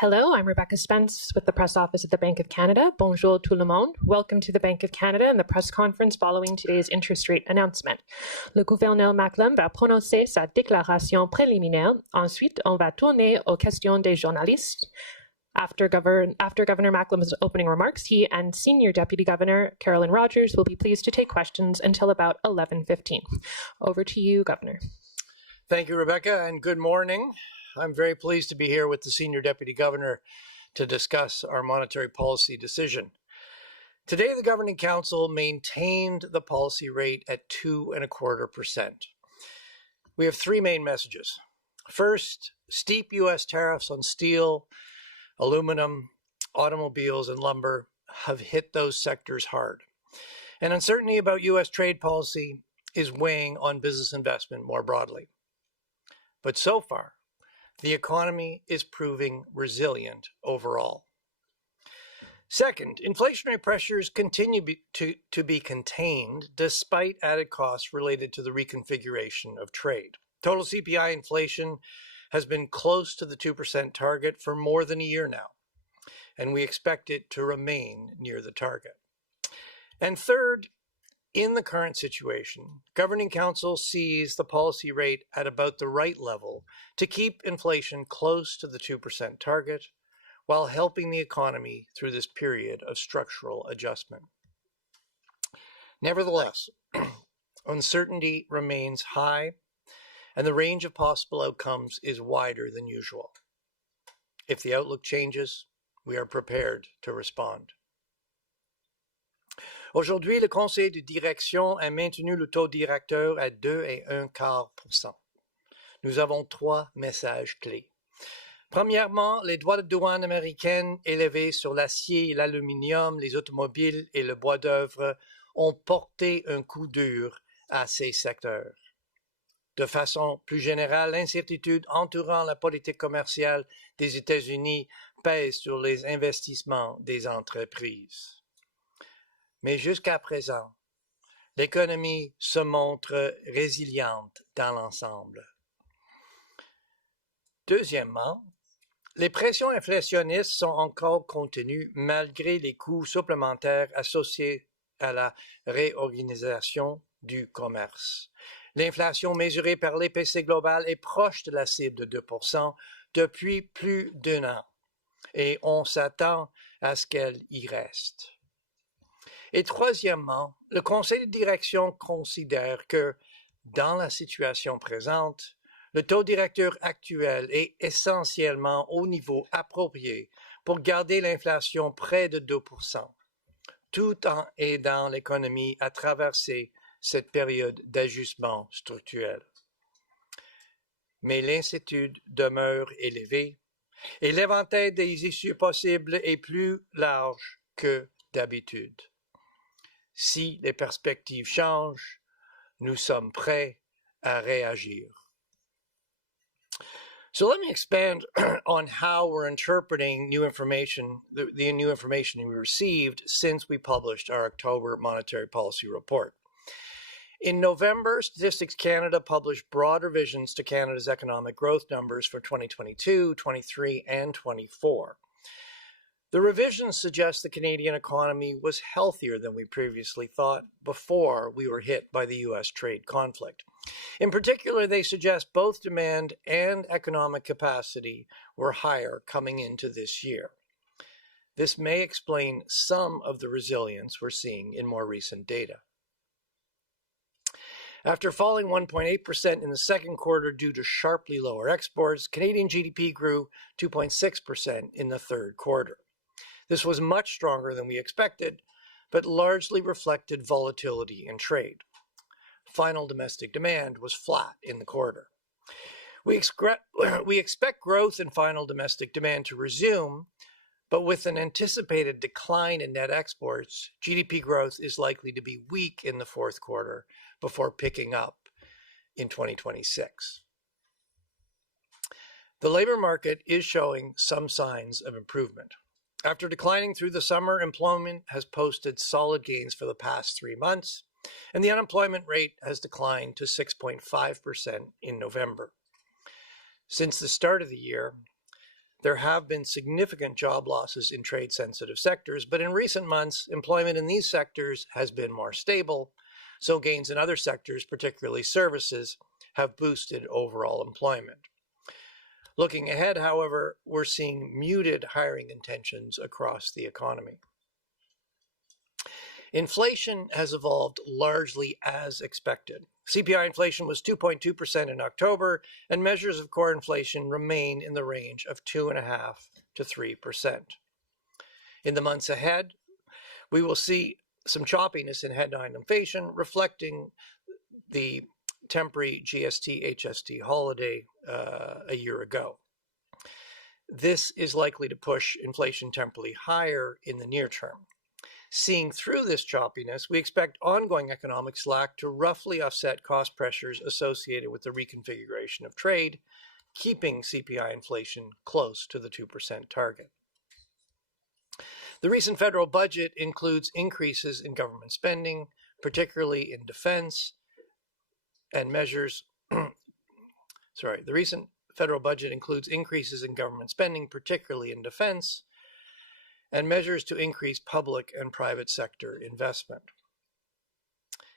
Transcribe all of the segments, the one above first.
Hello, I'm Rebecca Spence with the press office at the Bank of Canada. Bonjour tout le monde. Welcome to the Bank of Canada and the press conference following today's interest rate announcement. Le gouverneur Macklem va prononcer sa déclaration préliminaire. Ensuite, on va tourner aux questions des journalistes. After Governor Macklem's opening remarks, he and Senior Deputy Governor Carolyn Rogers will be pleased to take questions until about 11:15. Over to you, Governor. Thank you, Rebecca, and good morning. I'm very pleased to be here with the Senior Deputy Governor to discuss our monetary policy decision. Today, the Governing Council maintained the policy rate at 2.25%. We have three main messages. First, steep U.S. tariffs on steel, aluminum, automobiles, and lumber have hit those sectors hard. And uncertainty about U.S. trade policy is weighing on business investment more broadly. But so far, the economy is proving resilient overall. Second, inflationary pressures continue to be contained despite added costs related to the reconfiguration of trade. Total CPI inflation has been close to the 2% target for more than a year now, and we expect it to remain near the target. And third, in the current situation, Governing Council sees the policy rate at about the right level to keep inflation close to the 2% target while helping the economy through this period of structural adjustment. Nevertheless, uncertainty remains high and the range of possible outcomes is wider than usual. If the outlook changes, we are prepared to respond. Aujourd'hui, le Conseil de direction a maintenu le taux directeur à 2,25%. Nous avons trois messages clés. Premièrement, les droits de douane américaines élevés sur l'acier, l'aluminium, les automobiles et le bois d'œuvre ont porté un coup dur à ces secteurs. De façon plus générale, l'incertitude entourant la politique commerciale des États-Unis pèse sur les investissements des entreprises. Mais jusqu'à présent, l'économie se montre résiliente dans l'ensemble. Deuxièmement, les pressions inflationnistes sont encore contenues malgré les coûts supplémentaires associés à la réorganisation du commerce. L'inflation mesurée par l'IPC global est proche de la cible de 2% depuis plus d'un an et on s'attend à ce qu'elle y reste. Et troisièmement, le Conseil de direction considère que, dans la situation présente, le taux directeur actuel est essentiellement au niveau approprié pour garder l'inflation près de 2%, tout en aidant l'économie à traverser cette période d'ajustement structurel. Mais l'incertitude demeure élevée et l'éventail des issues possibles est plus large que d'habitude. Si les perspectives changent, nous sommes prêts à réagir. So let me expand on how we're interpreting new information, the new information we received since we published our October Monetary Policy Report. In November, Statistics Canada published broad revisions to Canada's economic growth numbers for 2022, 23, and 24. The revisions suggest the Canadian economy was healthier than we previously thought before we were hit by the U.S. trade conflict. In particular, they suggest both demand and economic capacity were higher coming into this year. This may explain some of the resilience we're seeing in more recent data. After falling 1.8% in the second quarter due to sharply lower exports, Canadian GDP grew 2.6% in the third quarter. This was much stronger than we expected, but largely reflected volatility in trade. Final domestic demand was flat in the quarter. We expect growth in final domestic demand to resume, but with an anticipated decline in net exports, GDP growth is likely to be weak in the fourth quarter before picking up in 2026. The labor market is showing some signs of improvement. After declining through the summer, employment has posted solid gains for the past 3 months, and the unemployment rate has declined to 6.5% in November. Since the start of the year, There have been significant job losses in trade-sensitive sectors, but in recent months, employment in these sectors has been more stable, so gains in other sectors, particularly services, have boosted overall employment. Looking ahead, however, we're seeing muted hiring intentions across the economy. Inflation has evolved largely as expected. CPI inflation was 2.2% in October, and measures of core inflation remain in the range of 2.5% to 3%. In the months ahead, we will see some choppiness in headline inflation, reflecting the temporary GST-HST holiday a year ago. This is likely to push inflation temporarily higher in the near term. Seeing through this choppiness, we expect ongoing economic slack to roughly offset cost pressures associated with the reconfiguration of trade, keeping CPI inflation close to the 2% target. The recent federal budget includes increases in government spending, particularly in defense, and measures. The recent federal budget includes increases in government spending, particularly in defense, and measures to increase public and private sector investment.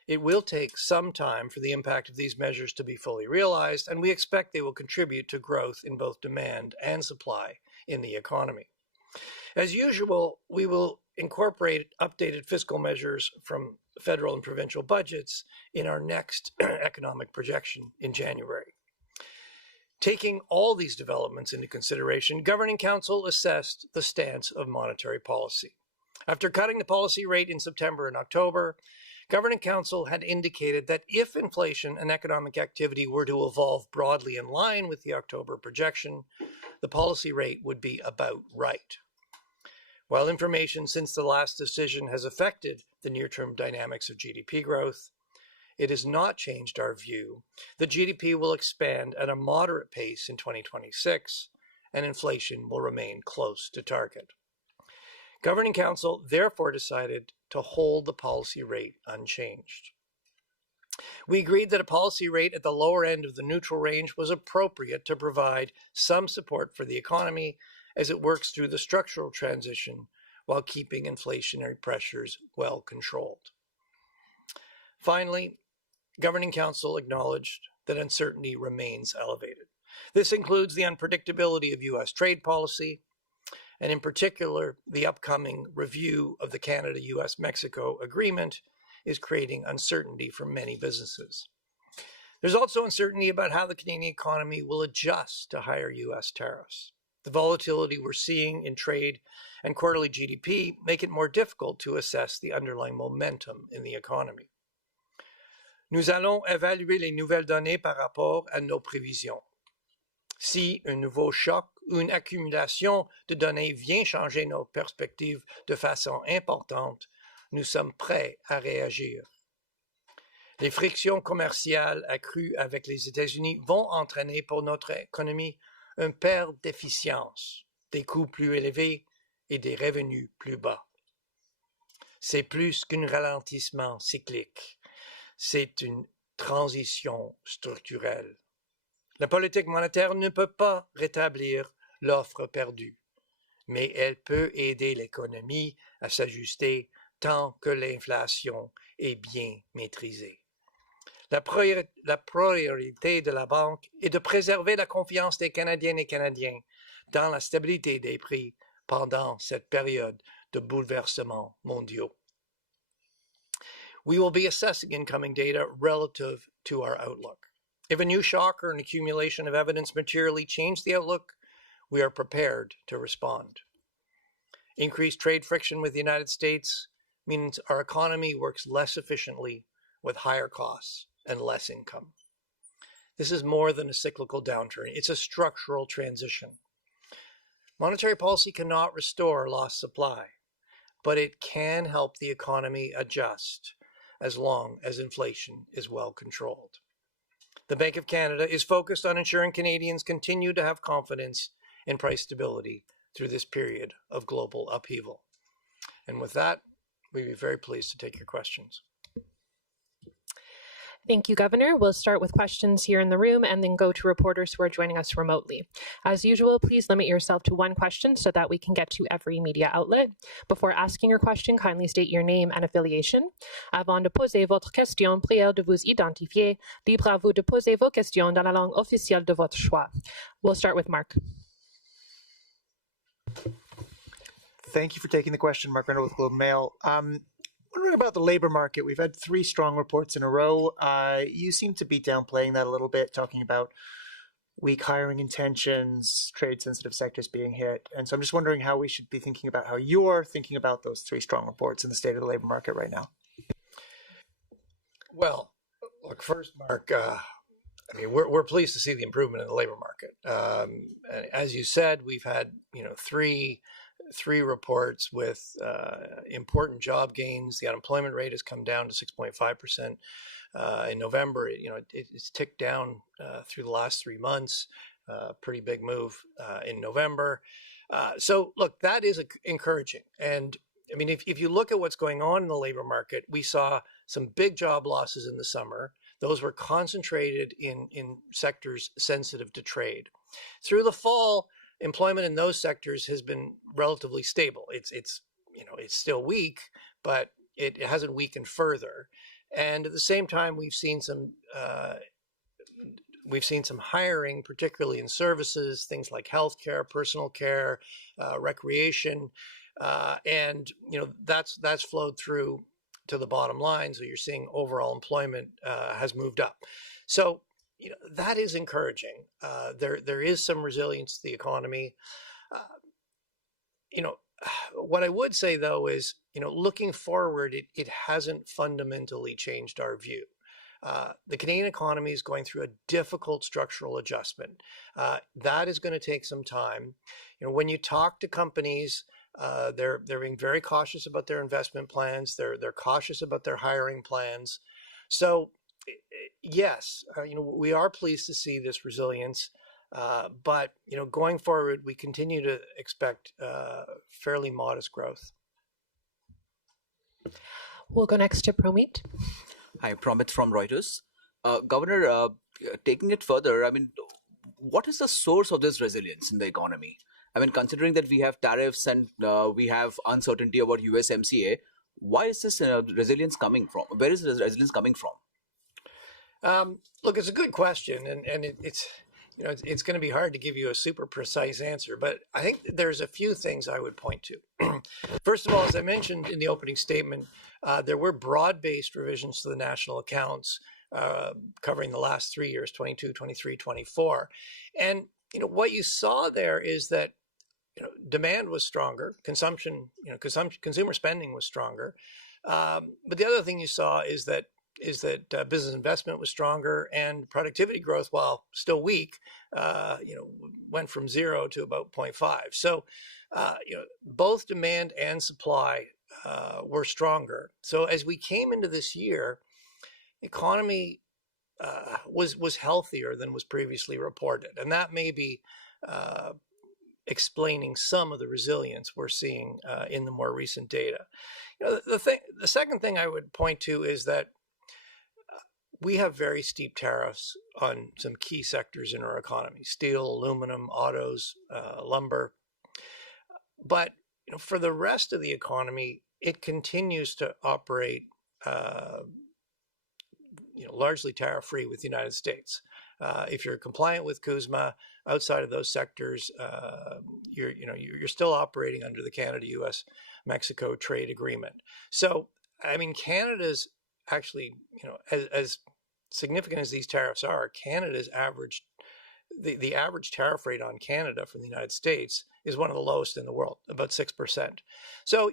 It will take some time for the impact of these measures to be fully realized, and we expect they will contribute to growth in both demand and supply in the economy. As usual, we will incorporate updated fiscal measures from federal and provincial budgets in our next economic projection in January. Taking all these developments into consideration, Governing Council assessed the stance of monetary policy. After cutting the policy rate in September and October, Governing Council had indicated that if inflation and economic activity were to evolve broadly in line with the October projection, the policy rate would be about right. While information since the last decision has affected the near-term dynamics of GDP growth, it has not changed our view that GDP will expand at a moderate pace in 2026, and inflation will remain close to target. Governing Council therefore decided to hold the policy rate unchanged. We agreed that a policy rate at the lower end of the neutral range was appropriate to provide some support for the economy as it works through the structural transition while keeping inflationary pressures well controlled. Finally, Governing Council acknowledged that uncertainty remains elevated. This includes the unpredictability of U.S. trade policy, and in particular, the upcoming review of the Canada-U.S.-Mexico agreement is creating uncertainty for many businesses. There's also uncertainty about how the Canadian economy will adjust to higher U.S. tariffs. The volatility we're seeing in trade and quarterly GDP make it more difficult to assess the underlying momentum in the economy. Nous allons évaluer les nouvelles données par rapport à nos prévisions. Si un nouveau choc ou une accumulation de données vient changer nos perspectives de façon importante, nous sommes prêts à réagir. Les frictions commerciales accrues avec les États-Unis vont entraîner pour notre économie une perte d'efficience, des coûts plus élevés et des revenus plus bas. C'est plus qu'un ralentissement cyclique. C'est une transition structurelle. La politique monétaire ne peut pas rétablir l'offre perdue, mais elle peut aider l'économie à s'ajuster tant que l'inflation est bien maîtrisée. La priorité de la Banque est de préserver la confiance des Canadiennes et Canadiens dans la stabilité des prix pendant cette période de bouleversements mondiaux. We will be assessing incoming data relative to our outlook. If a new shock or an accumulation of evidence materially change the outlook, we are prepared to respond. Increased trade friction with the United States means our economy works less efficiently with higher costs and less income. This is more than a cyclical downturn. It's a structural transition. Monetary policy cannot restore lost supply, but it can help the economy adjust as long as inflation is well controlled. The Bank of Canada is focused on ensuring Canadians continue to have confidence in price stability through this period of global upheaval. And with that, we'd be very pleased to take your questions. Thank you, Governor. We'll start with questions here in the room and then go to reporters who are joining us remotely. As usual, please limit yourself to one question so that we can get to every media outlet. Before asking your question, kindly state your name and affiliation. Avant de poser votre question, prière de vous identifier. Libre à vous de poser vos questions dans la langue officielle de votre choix. We'll start with Mark. Thank you for taking the question, Mark Reynolds with Globe and Mail. Wondering about the labor market. We've had 3 strong reports in a row. You seem to be downplaying that a little bit, talking about weak hiring intentions, trade-sensitive sectors being hit. And so I'm just wondering how we should be thinking about how you're thinking about those 3 strong reports in the state of the labor market right now. Well, look, first, Mark, we're pleased to see the improvement in the labor market. As you said, we've had, three reports with important job gains. The unemployment rate has come down to 6.5% in November. It's ticked down through the last 3 months. Pretty big move in November. So look, that is encouraging. And I mean, if you look at what's going on in the labor market, we saw some big job losses in the summer. Those were concentrated in sectors sensitive to trade. Through the fall, employment in those sectors has been relatively stable. It's still weak, but it hasn't weakened further. And at the same time, we've seen some hiring, particularly in services, things like healthcare, personal care, recreation, and that's flowed through to the bottom line. So you're seeing overall employment has moved up. So that is encouraging. There is some resilience to the economy. What I would say, though, is, looking forward, it hasn't fundamentally changed our view. The Canadian economy is going through a difficult structural adjustment. That is going to take some time. When you talk to companies, they're being very cautious about their investment plans. They're cautious about their hiring plans. So yes, we are pleased to see this resilience, but going forward, we continue to expect fairly modest growth. We'll go next to Promit. Hi, Promit from Reuters. Governor, taking it further, what is the source of this resilience in the economy? Considering that we have tariffs and we have uncertainty about USMCA, why is this resilience coming from? Where is this resilience coming from? Look, it's a good question, and it's going to be hard to give you a super precise answer, but I think there's a few things I would point to. First of all, as I mentioned in the opening statement, there were broad-based revisions to the national accounts covering the last 3 years, 22, 23, 24. And what you saw there is that demand was stronger, consumer spending was stronger. But the other thing you saw is that business investment was stronger, and productivity growth, while still weak, went from 0 to about 0.5. So, both demand and supply were stronger. So as we came into this year, economy was healthier than was previously reported, and that may be explaining some of the resilience we're seeing in the more recent data. The second thing I would point to is that we have very steep tariffs on some key sectors in our economy: steel, aluminum, autos, lumber. But for the rest of the economy, it continues to operate largely tariff-free with the United States. If you're compliant with CUSMA, outside of those sectors, you're still operating under the Canada-U.S.-Mexico trade agreement. So, Canada's actually, as significant as these tariffs are, Canada's average, the average tariff rate on Canada from the United States is one of the lowest in the world, about 6%. So,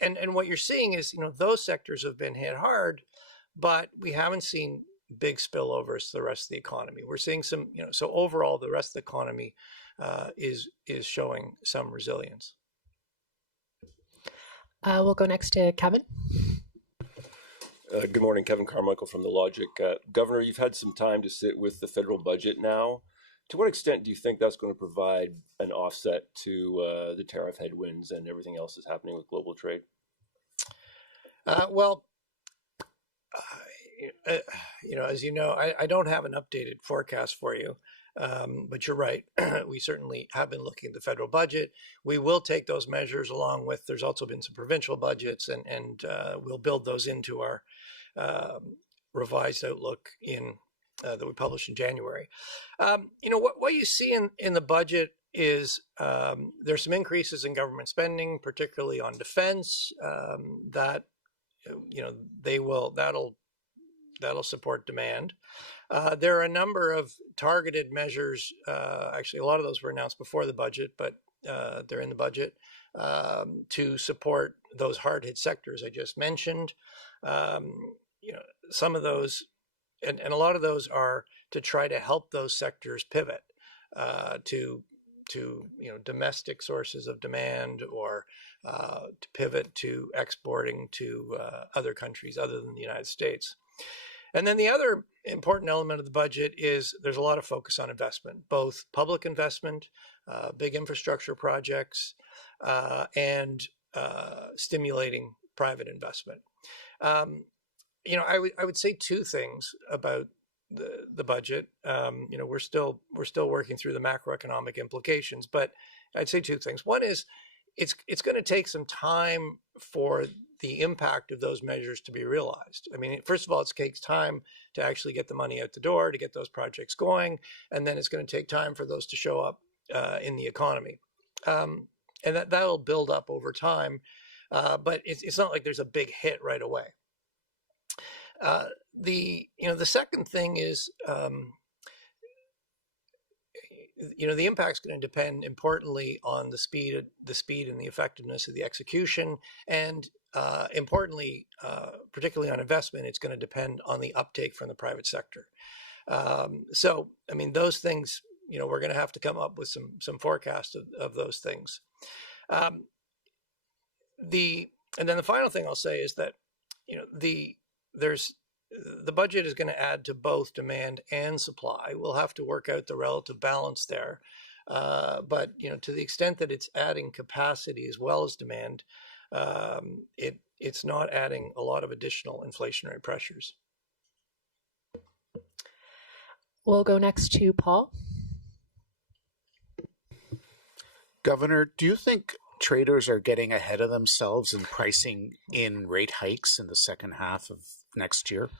and what you're seeing is, those sectors have been hit hard, but we haven't seen big spillovers to the rest of the economy. We're seeing some, so overall, the rest of the economy is showing some resilience. We'll go next to Kevin. Good morning, Kevin Carmichael from The Logic. Governor, you've had some time to sit with the federal budget now. To what extent do you think that's going to provide an offset to the tariff headwinds and everything else that's happening with global trade? Well, as you know, I don't have an updated forecast for you, but you're right. We certainly have been looking at the federal budget. We will take those measures along with, there's also been some provincial budgets, and we'll build those into our revised outlook that we published in January. What you see in the budget is there's some increases in government spending, particularly on defense, that that'll support demand. There are a number of targeted measures. Actually, a lot of those were announced before the budget, but they're in the budget to support those hard-hit sectors I just mentioned. Some of those, and a lot of those are to try to help those sectors pivot to domestic sources of demand, or to pivot to exporting to other countries other than the United States. And then the other important element of the budget is there's a lot of focus on investment, both public investment, big infrastructure projects, and stimulating private investment. I would say two things about the budget. We're still working through the macroeconomic implications, but I'd say two things. One is it's going to take some time for the impact of those measures to be realized. I mean, first of all, it takes time to actually get the money out the door, to get those projects going, and then it's going to take time for those to show up in the economy, and that'll build up over time. But it's not like there's a big hit right away. The second thing is, the impact's going to depend importantly on the speed and the effectiveness of the execution, and importantly, particularly on investment, it's going to depend on the uptake from the private sector. So, I mean, those things, we're going to have to come up with some forecasts of those things. And then the final thing I'll say is that, the budget is going to add to both demand and supply. We'll have to work out the relative balance there. But, to the extent that it's adding capacity as well as demand, it's not adding a lot of additional inflationary pressures. We'll go next to Paul. Governor, do you think traders are getting ahead of themselves in pricing in rate hikes in the second half of next year?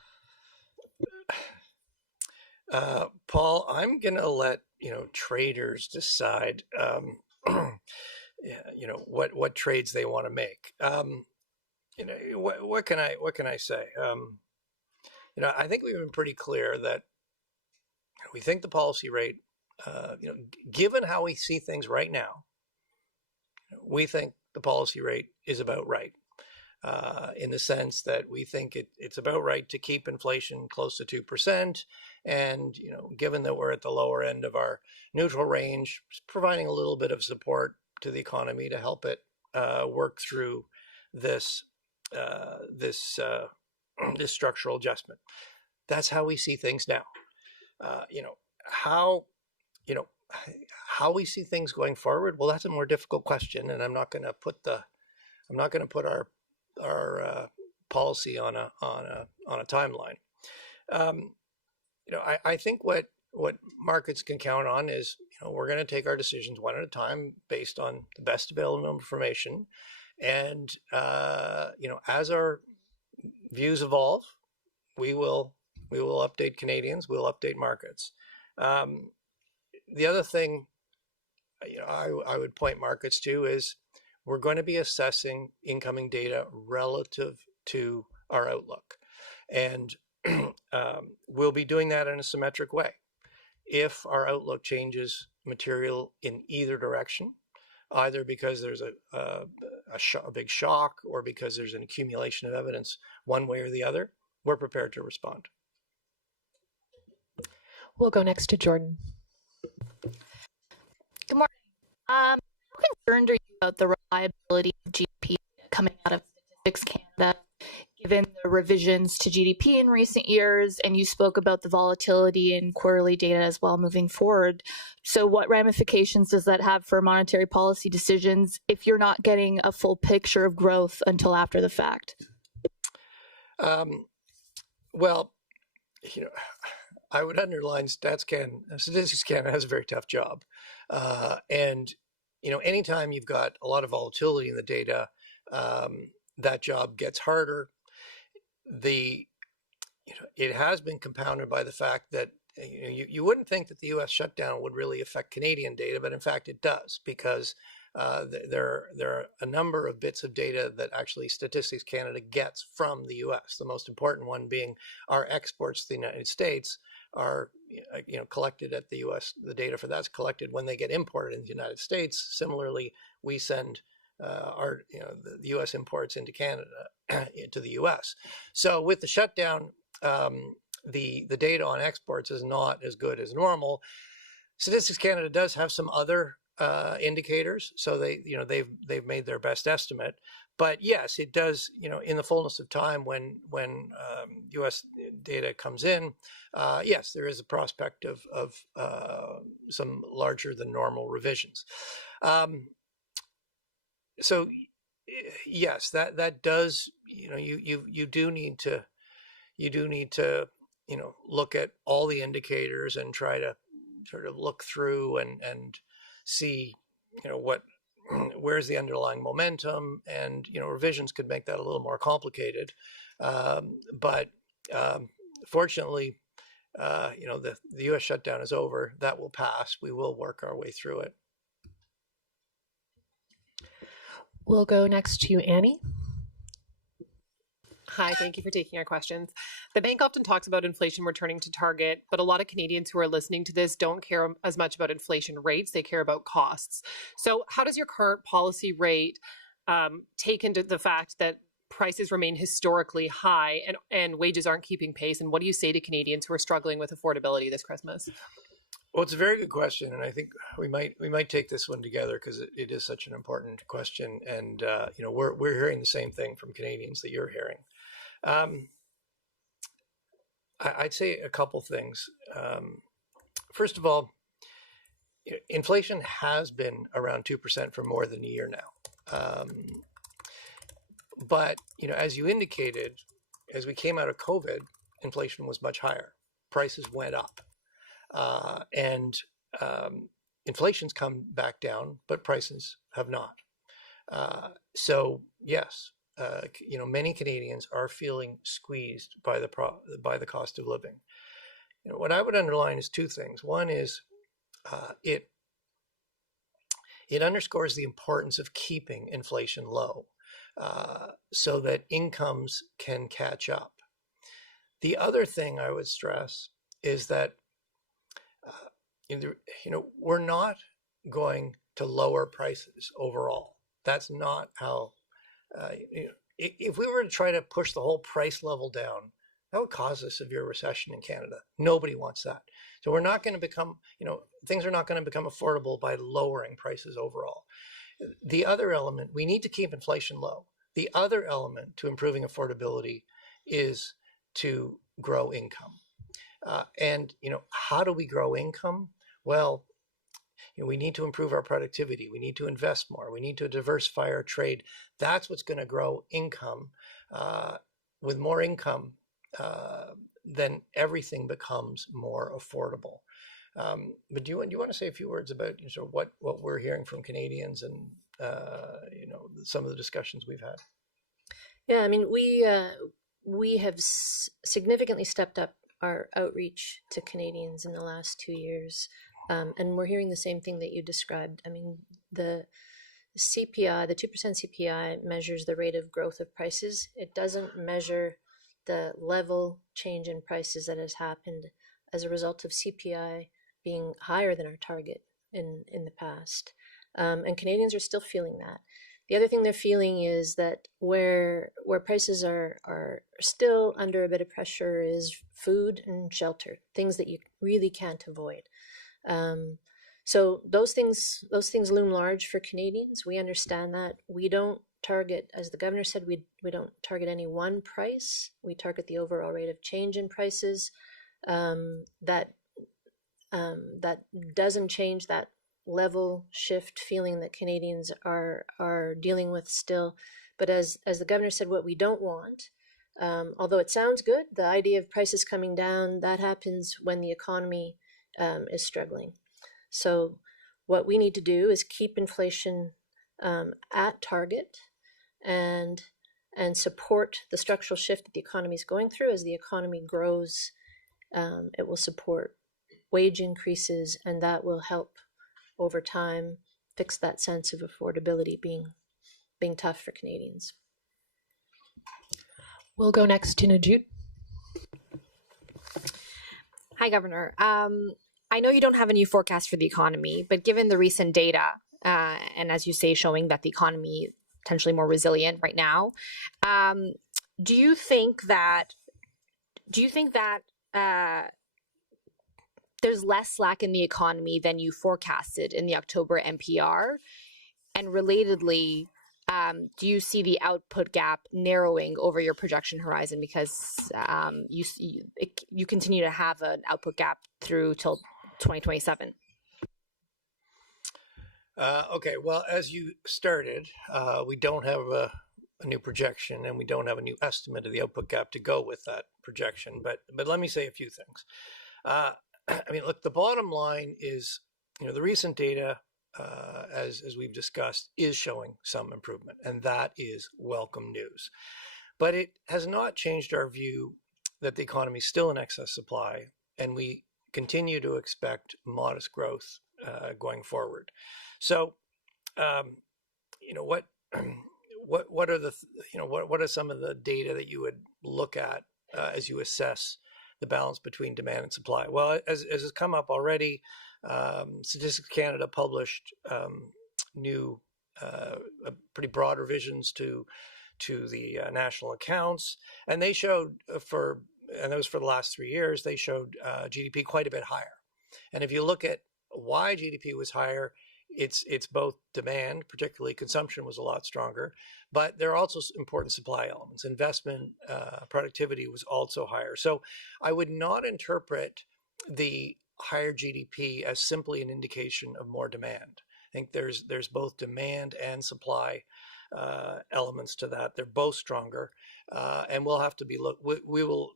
Paul, I'm going to let traders decide what trades they want to make. What can I say? I think we've been pretty clear that we think the policy rate, given how we see things right now, we think the policy rate is about right, in the sense that we think it's about right to keep inflation close to 2%. And, given that we're at the lower end of our neutral range, providing a little bit of support to the economy to help it work through this structural adjustment. That's how we see things now. How we see things going forward, well, that's a more difficult question, and I'm not going to put our policy on a timeline. I think what markets can count on is, we're going to take our decisions one at a time based on the best available information, and as our views evolve, we will update Canadians, we'll update markets. The other thing, I would point markets to is we're going to be assessing incoming data relative to our outlook, and we'll be doing that in a symmetric way. If our outlook changes material in either direction, either because there's a big shock or because there's an accumulation of evidence one way or the other, we're prepared to respond. We'll go next to Jordan. Good morning. How concerned are you about the reliability of GDP coming out of Statistics Canada, given the revisions to GDP in recent years? And you spoke about the volatility in quarterly data as well moving forward. So what ramifications does that have for monetary policy decisions if you're not getting a full picture of growth until after the fact? Well, I would underline Statistics Canada has a very tough job. And, anytime you've got a lot of volatility in the data, that job gets harder. It has been compounded by the fact that you wouldn't think that the U.S. shutdown would really affect Canadian data, but in fact it does, because there are a number of bits of data that actually Statistics Canada gets from the U.S. The most important one being our exports to the United States are collected at the U.S. The data for that's collected when they get imported in the United States. Similarly, we send the U.S. imports into Canada to the U.S. So with the shutdown, the data on exports is not as good as normal. Statistics Canada does have some other indicators, so they've made their best estimate. But yes, it does. In the fullness of time, when U.S. data comes in, yes, there is a prospect of some larger than normal revisions. So yes, that does. You do need to look at all the indicators and try to sort of look through and see where's the underlying momentum, and revisions could make that a little more complicated, but fortunately the U.S. shutdown is over. That will pass. We will work our way through it. We'll go next to Annie. Hi, thank you for taking our questions. The bank often talks about inflation returning to target, but a lot of Canadians who are listening to this don't care as much about inflation rates. They care about costs. So how does your current policy rate take into the fact that prices remain historically high and wages aren't keeping pace? And what do you say to Canadians who are struggling with affordability this Christmas? Well, it's a very good question, and I think we might take this one together because it is such an important question, and we're hearing the same thing from Canadians that you're hearing. I'd say a couple things. First of all, inflation has been around 2% for more than a year now. But as you indicated, as we came out of COVID, inflation was much higher. Prices went up. And inflation's come back down, but prices have not. So yes, many Canadians are feeling squeezed by the cost of living. What I would underline is two things. One is it underscores the importance of keeping inflation low, so that incomes can catch up. The other thing I would stress is that we're not going to lower prices overall. That's not how. If we were to try to push the whole price level down, that would cause a severe recession in Canada. Nobody wants that. So we're not going to become, things are not going to become affordable by lowering prices overall. The other element, we need to keep inflation low. The other element to improving affordability is to grow income. And how do we grow income? Well, we need to improve our productivity. We need to invest more. We need to diversify our trade. That's what's going to grow income. With more income, then everything becomes more affordable. But do you want to say a few words about sort of what we're hearing from Canadians and some of the discussions we've had? Yeah, I mean, we have significantly stepped up our outreach to Canadians in the last 2 years. And we're hearing the same thing that you described. I mean, the CPI, the 2% CPI measures the rate of growth of prices. It doesn't measure the level change in prices that has happened as a result of CPI being higher than our target in the past. And Canadians are still feeling that. The other thing they're feeling is that where prices are still under a bit of pressure is food and shelter, things that you really can't avoid. So those things loom large for Canadians. We understand that. We don't target, as the governor said, we don't target any one price. We target the overall rate of change in prices. That doesn't change that level shift feeling that Canadians are dealing with still. But as the governor said, what we don't want Although it sounds good, the idea of prices coming down, that happens when the economy is struggling. So what we need to do is keep inflation at target and support the structural shift that the economy is going through. As the economy grows, it will support wage increases, and that will help over time fix that sense of affordability being tough for Canadians. We'll go next to Najut. Hi, Governor. I know you don't have a new forecast for the economy, but given the recent data, and as you say, showing that the economy is potentially more resilient right now, do you think that there's less slack in the economy than you forecasted in the October NPR? And relatedly, do you see the output gap narrowing over your projection horizon because you continue to have an output gap through till 2027? Okay, well, as you started, we don't have a new projection and we don't have a new estimate of the output gap to go with that projection. But let me say a few things. I mean, look, the bottom line is, the recent data, as we've discussed, is showing some improvement, and that is welcome news. But it has not changed our view that the economy is still in excess supply, and we continue to expect modest growth going forward. So, what are some of the data that you would look at as you assess the balance between demand and supply? Well, as has come up already, Statistics Canada published new, pretty broad revisions to the national accounts, and they showed and that was for the last 3 years, they showed GDP quite a bit higher. And if you look at why GDP was higher, it's both demand, particularly consumption, was a lot stronger, but there are also important supply elements. Investment, productivity was also higher. So I would not interpret the higher GDP as simply an indication of more demand. I think there's both demand and supply elements to that. They're both stronger, and we'll have to be we'll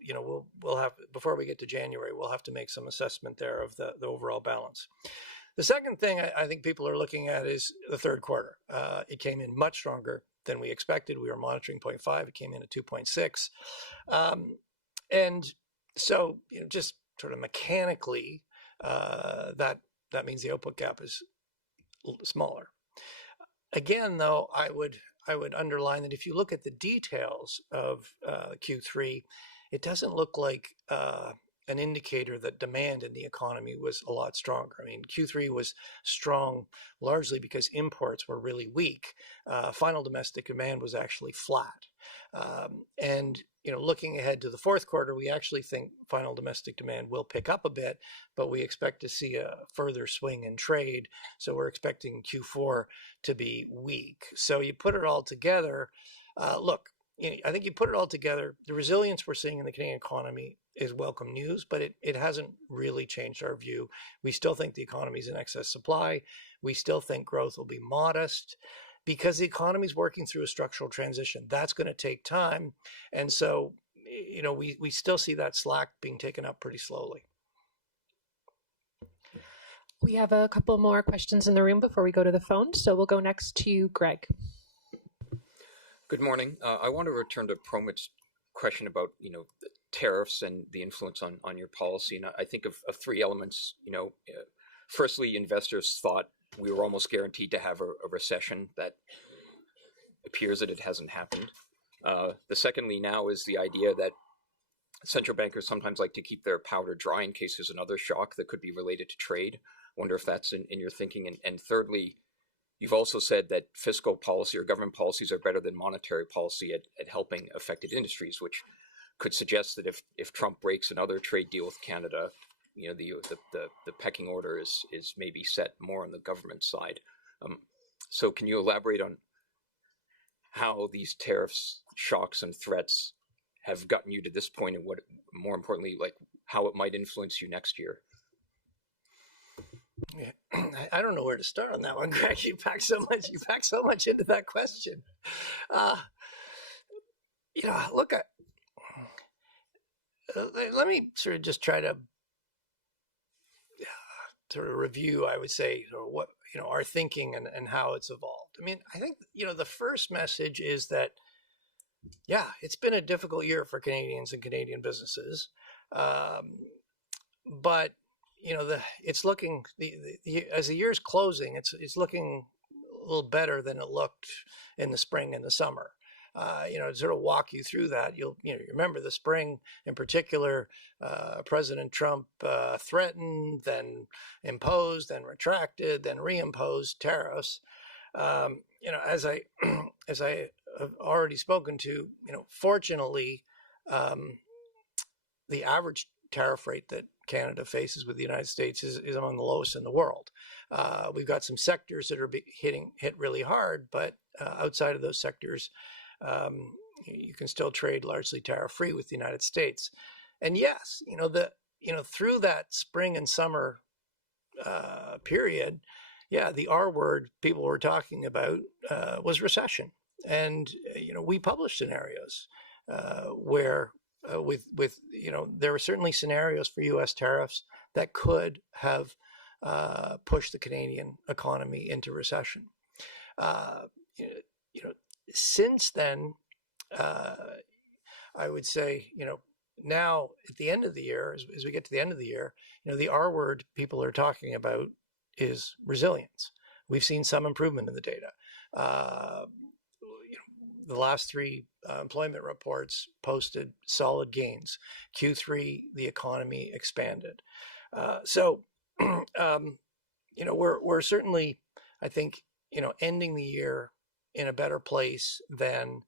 have, before we get to January, we'll have to make some assessment there of the overall balance. The second thing I think people are looking at is the third quarter. It came in much stronger than we expected. We were monitoring 0.5. It came in at 2.6. And so, just sort of mechanically, that means the output gap is smaller. Again, though, I would underline that if you look at the details of Q3, it doesn't look like an indicator that demand in the economy was a lot stronger. I mean, Q3 was strong largely because imports were really weak. Final domestic demand was actually flat. And looking ahead to the fourth quarter, we actually think final domestic demand will pick up a bit, but we expect to see a further swing in trade. So we're expecting Q4 to be weak. So you put it all together. Look, I think you put it all together, the resilience we're seeing in the Canadian economy is welcome news, but it hasn't really changed our view. We still think the economy is in excess supply. We still think growth will be modest because the economy is working through a structural transition. That's going to take time. And so, we still see that slack being taken up pretty slowly. We have a couple more questions in the room before we go to the phone. So we'll go next to Greg. Good morning. I want to return to Promit's question about, the tariffs and the influence on your policy. And I think of three elements. Firstly, investors thought we were almost guaranteed to have a recession. That appears that it hasn't happened. The secondly now is the idea that central bankers sometimes like to keep their powder dry in case there's another shock that could be related to trade. I wonder if that's in your thinking. And thirdly, you've also said that fiscal policy or government policies are better than monetary policy at helping affected industries, which could suggest that if Trump breaks another trade deal with Canada, the pecking order is maybe set more on the government side. So can you elaborate on how these tariffs, shocks, and threats have gotten you to this point, and what, more importantly, like how it might influence you next year? Yeah, I don't know where to start on that one, Greg. You packed so much into that question. Look, let me sort of just try to sort of review, I would say, what our thinking and how it's evolved. I mean, I think the first message is that it's been a difficult year for Canadians and Canadian businesses, but it's looking as the year's closing, it's looking a little better than it looked in the spring and the summer. To sort of walk you through that, you remember the spring in particular. President Trump threatened, then imposed, then retracted, then reimposed tariffs. As I as I have already spoken to, fortunately, the average tariff rate that Canada faces with the United States is among the lowest in the world. We've got some sectors that are hit really hard, but outside of those sectors, you can still trade largely tariff-free with the United States. And yes, through that spring and summer period, the R word people were talking about was recession. And we published scenarios where there were certainly scenarios for U.S. tariffs that could have pushed the Canadian economy into recession. Since then, I would say, now at the end of the year, as we get to the end of the year, the R word people are talking about is resilience. We've seen some improvement in the data. The last three employment reports posted solid gains. Q3, the economy expanded. So, we're certainly, I think, ending the year in a better place than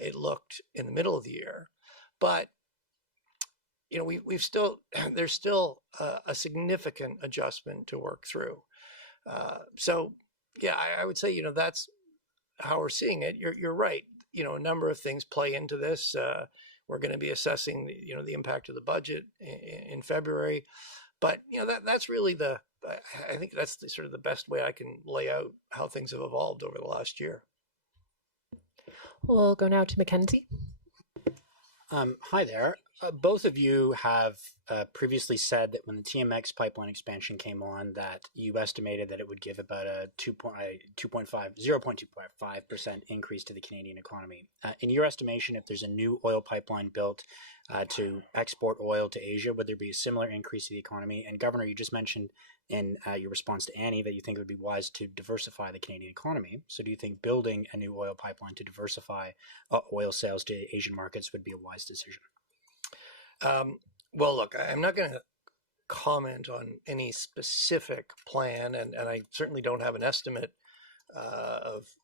it looked in the middle of the year. But, we've still, there's still a significant adjustment to work through. I would say, that's how we're seeing it. You're right. A number of things play into this. We're going to be assessing, the impact of the budget in February. But, that's really I think that's sort of the best way I can lay out how things have evolved over the last year. We'll go now to Mackenzie. Hi there. Both of you have previously said that when the TMX pipeline expansion came on, that you estimated that it would give about a 0.25% increase to the Canadian economy. In your estimation, if there's a new oil pipeline built to export oil to Asia, would there be a similar increase to the economy? And Governor, you just mentioned in your response to Annie that you think it would be wise to diversify the Canadian economy. So do you think building a new oil pipeline to diversify oil sales to Asian markets would be a wise decision? Well, look, I'm not going to comment on any specific plan, and I certainly don't have an estimate of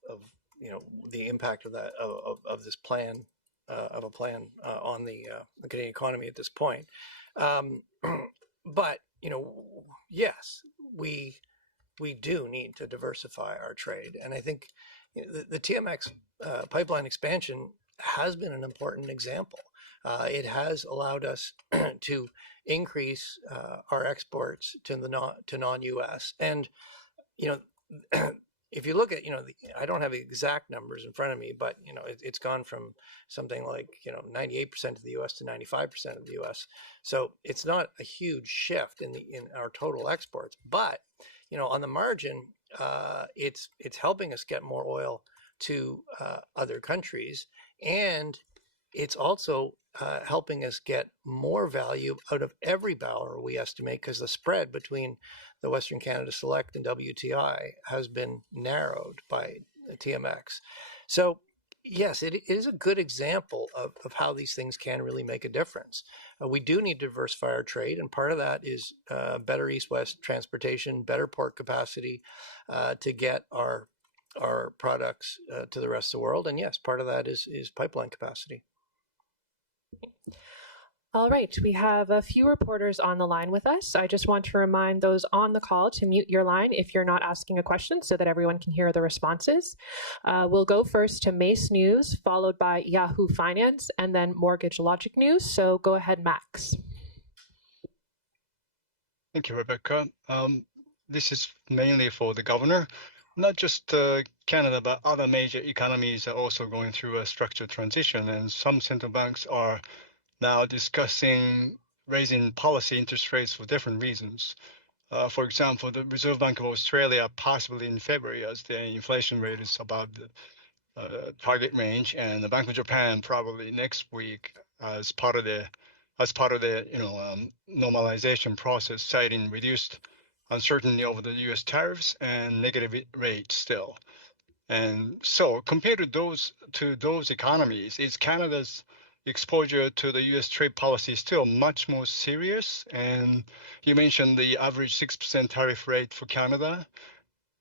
the impact of that of this plan of a plan on the Canadian economy at this point. But yes, we do need to diversify our trade, and I think the TMX pipeline expansion has been an important example. It has allowed us to increase our exports to non-U.S. And if you look at I don't have the exact numbers in front of me, but it's gone from something like 98% of the U.S. to 95% of the U.S. So it's not a huge shift in our total exports, but on the margin, it's helping us get more oil to other countries, and it's also helping us get more value out of every barrel we estimate, because the spread between the Western Canada Select and WTI has been narrowed by TMX. So yes, it is a good example of how these things can really make a difference. We do need to diversify our trade, and part of that is better east-west transportation, better port capacity to get our products to the rest of the world. And yes, part of that is pipeline capacity. All right, we have a few reporters on the line with us. I just want to remind those on the call to mute your line if you're not asking a question so that everyone can hear the responses. We'll go first to Mace News, followed by Yahoo Finance, and then Mortgage Logic News. So go ahead, Max. Thank you, Rebecca. This is mainly for the governor. Not just Canada, but other major economies are also going through a structured transition, and some central banks are now discussing raising policy interest rates for different reasons. For example, the Reserve Bank of Australia possibly in February, as the inflation rate is above the target range, and the Bank of Japan probably next week as part of the normalization process, citing reduced uncertainty over the U.S. tariffs and negative rates still. And so, compared to those economies, is Canada's exposure to the U.S. trade policy still much more serious? And you mentioned the average 6% tariff rate for Canada.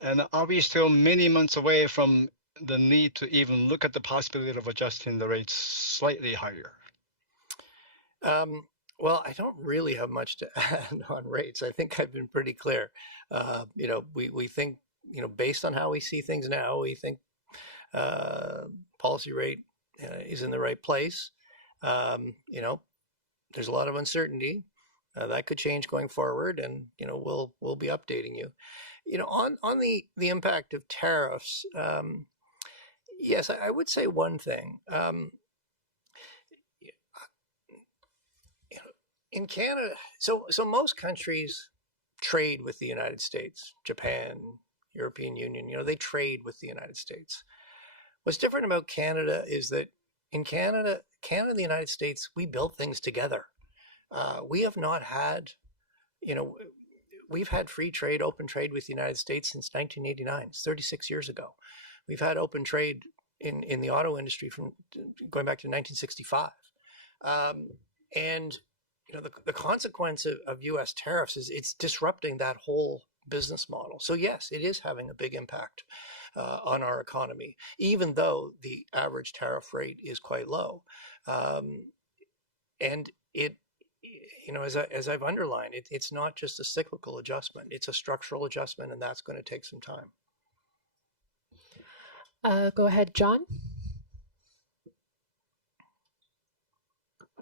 And are we still many months away from the need to even look at the possibility of adjusting the rates slightly higher? Well, I don't really have much to add on rates. I think I've been pretty clear. We think, based on how we see things now, we think policy rate is in the right place. There's a lot of uncertainty that could change going forward, and we'll be updating you. On the impact of tariffs, yes, I would say one thing. In Canada, so most countries trade with the United States, Japan, European Union, they trade with the United States. What's different about Canada is that in Canada and the United States, we build things together. We have not had, we've had free trade, open trade with the United States since 1989. It's 36 years ago. We've had open trade in the auto industry from going back to 1965. And the consequence of U.S. tariffs is it's disrupting that whole business model. So yes, it is having a big impact on our economy, even though the average tariff rate is quite low. And it, as I've underlined, it's not just a cyclical adjustment; it's a structural adjustment, and that's going to take some time. Go ahead, John.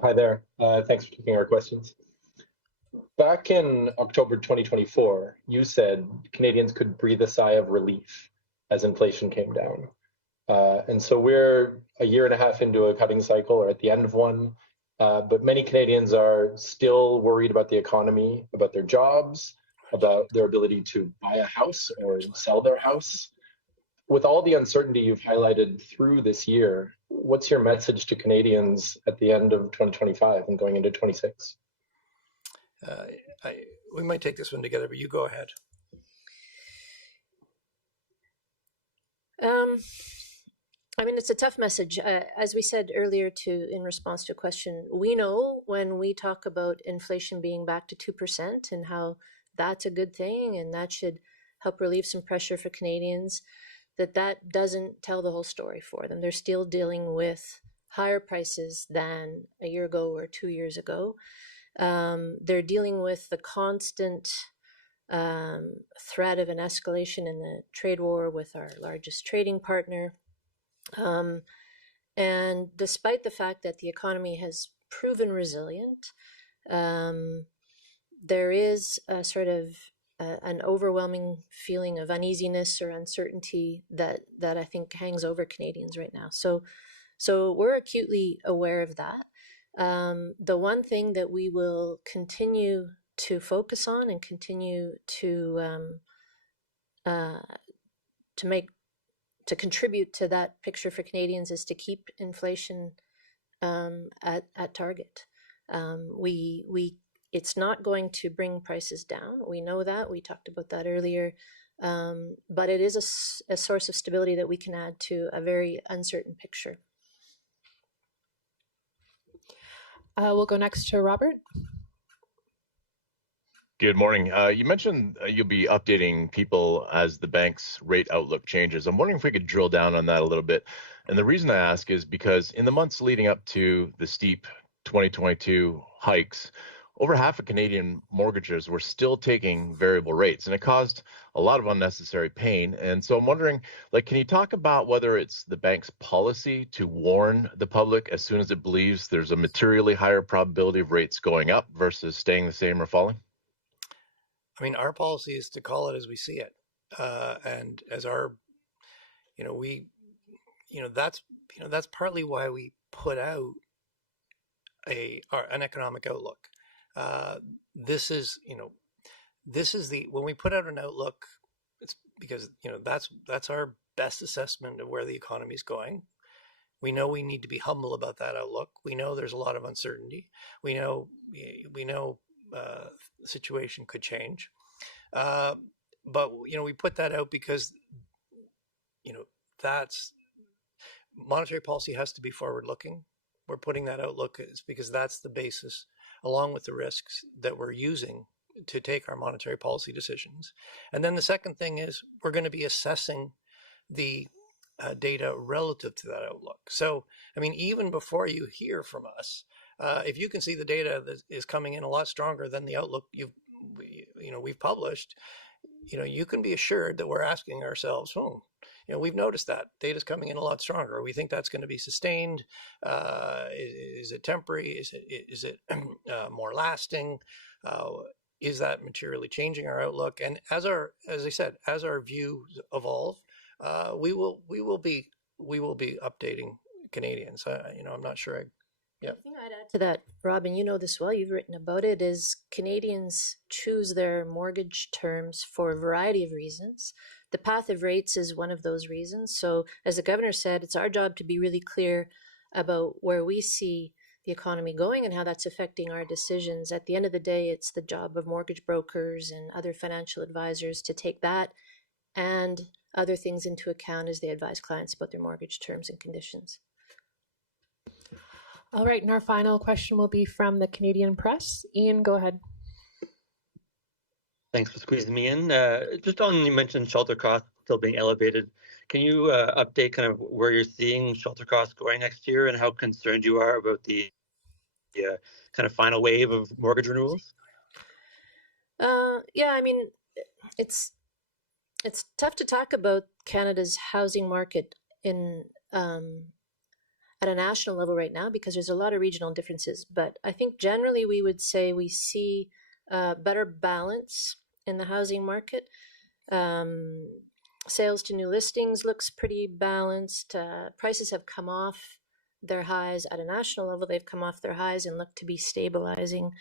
Hi there. Thanks for taking our questions. Back in October 2024, you said Canadians could breathe a sigh of relief as inflation came down. And so we're a year and a half into a cutting cycle, or at the end of one, but many Canadians are still worried about the economy, about their jobs, about their ability to buy a house or sell their house. With all the uncertainty you've highlighted through this year, what's your message to Canadians at the end of 2025 and going into 26? We might take this one together, but you go ahead. It's a tough message. As we said earlier in response to a question, we know when we talk about inflation being back to 2% and how that's a good thing and that should help relieve some pressure for Canadians, that doesn't tell the whole story for them. They're still dealing with higher prices than a year ago or 2 years ago. They're dealing with the constant threat of an escalation in the trade war with our largest trading partner. And despite the fact that the economy has proven resilient, there is a sort of an overwhelming feeling of uneasiness or uncertainty that I think hangs over Canadians right now. So we're acutely aware of that. The one thing that we will continue to focus on and continue to contribute to that picture for Canadians is to keep inflation at target. It's not going to bring prices down. We know that. We talked about that earlier. But it is a source of stability that we can add to a very uncertain picture. We'll go next to Robert. Good morning. You mentioned you'll be updating people as the bank's rate outlook changes. I'm wondering if we could drill down on that a little bit. And the reason I ask is because in the months leading up to the steep 2022 hikes, over half of Canadian mortgages were still taking variable rates, and it caused a lot of unnecessary pain. And so I'm wondering, can you talk about whether it's the bank's policy to warn the public as soon as it believes there's a materially higher probability of rates going up versus staying the same or falling? Our policy is to call it as we see it, and as our, that's partly why we put out an economic outlook. This is when we put out an outlook, it's because that's our best assessment of where the economy is going. We know we need to be humble about that outlook. We know there's a lot of uncertainty. We know the situation could change, but we put that out because that's monetary policy has to be forward-looking. We're putting that outlook is because that's the basis, along with the risks that we're using to take our monetary policy decisions. And then the second thing is we're going to be assessing the data relative to that outlook. So, I mean, even before you hear from us, if you can see the data that is coming in a lot stronger than the outlook we've published, you can be assured that we're asking ourselves, we've noticed that data's coming in a lot stronger. We think that's going to be sustained. Is it temporary? Is it more lasting? Is that materially changing our outlook? And as our views evolve, we will be updating Canadians. I'm not sure. The thing I'd add to that, Robin, you know this well, you've written about it, is Canadians choose their mortgage terms for a variety of reasons. The path of rates is one of those reasons. So as the governor said, it's our job to be really clear about where we see the economy going and how that's affecting our decisions. At the end of the day, it's the job of mortgage brokers and other financial advisors to take that and other things into account as they advise clients about their mortgage terms and conditions. All right, and our final question will be from the Canadian Press. Ian, go ahead. Thanks for squeezing me in. Just on, you mentioned shelter costs still being elevated. Can you update kind of where you're seeing shelter costs going next year and how concerned you are about the kind of final wave of mortgage renewals? Yeah, I mean, it's tough to talk about Canada's housing market in at a national level right now because there's a lot of regional differences. But I think generally we would say we see better balance in the housing market. Sales to new listings looks pretty balanced. Prices have come off their highs at a national level. They've come off their highs and look to be stabilizing.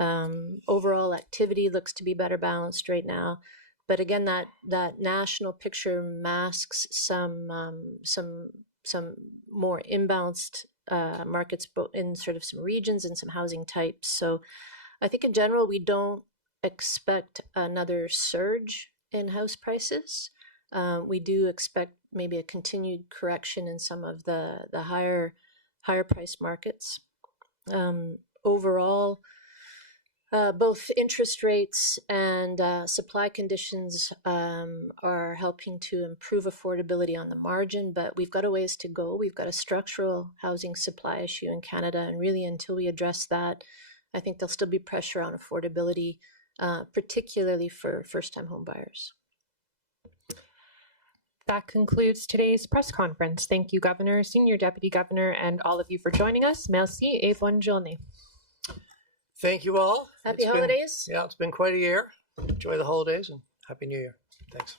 Overall activity looks to be better balanced right now. But again, that national picture masks some more imbalanced markets in sort of some regions and some housing types. So I think in general, we don't expect another surge in house prices. We do expect maybe a continued correction in some of the higher price markets. Overall, both interest rates and supply conditions are helping to improve affordability on the margin, but we've got a ways to go. We've got a structural housing supply issue in Canada, and really until we address that, I think there'll still be pressure on affordability, particularly for first-time home buyers. That concludes today's press conference. Thank you, Governor, Senior Deputy Governor, and all of you for joining us. Merci et bonne journée. Thank you all. Happy holidays. It's been quite a year. Enjoy the holidays and Happy New Year. Thanks.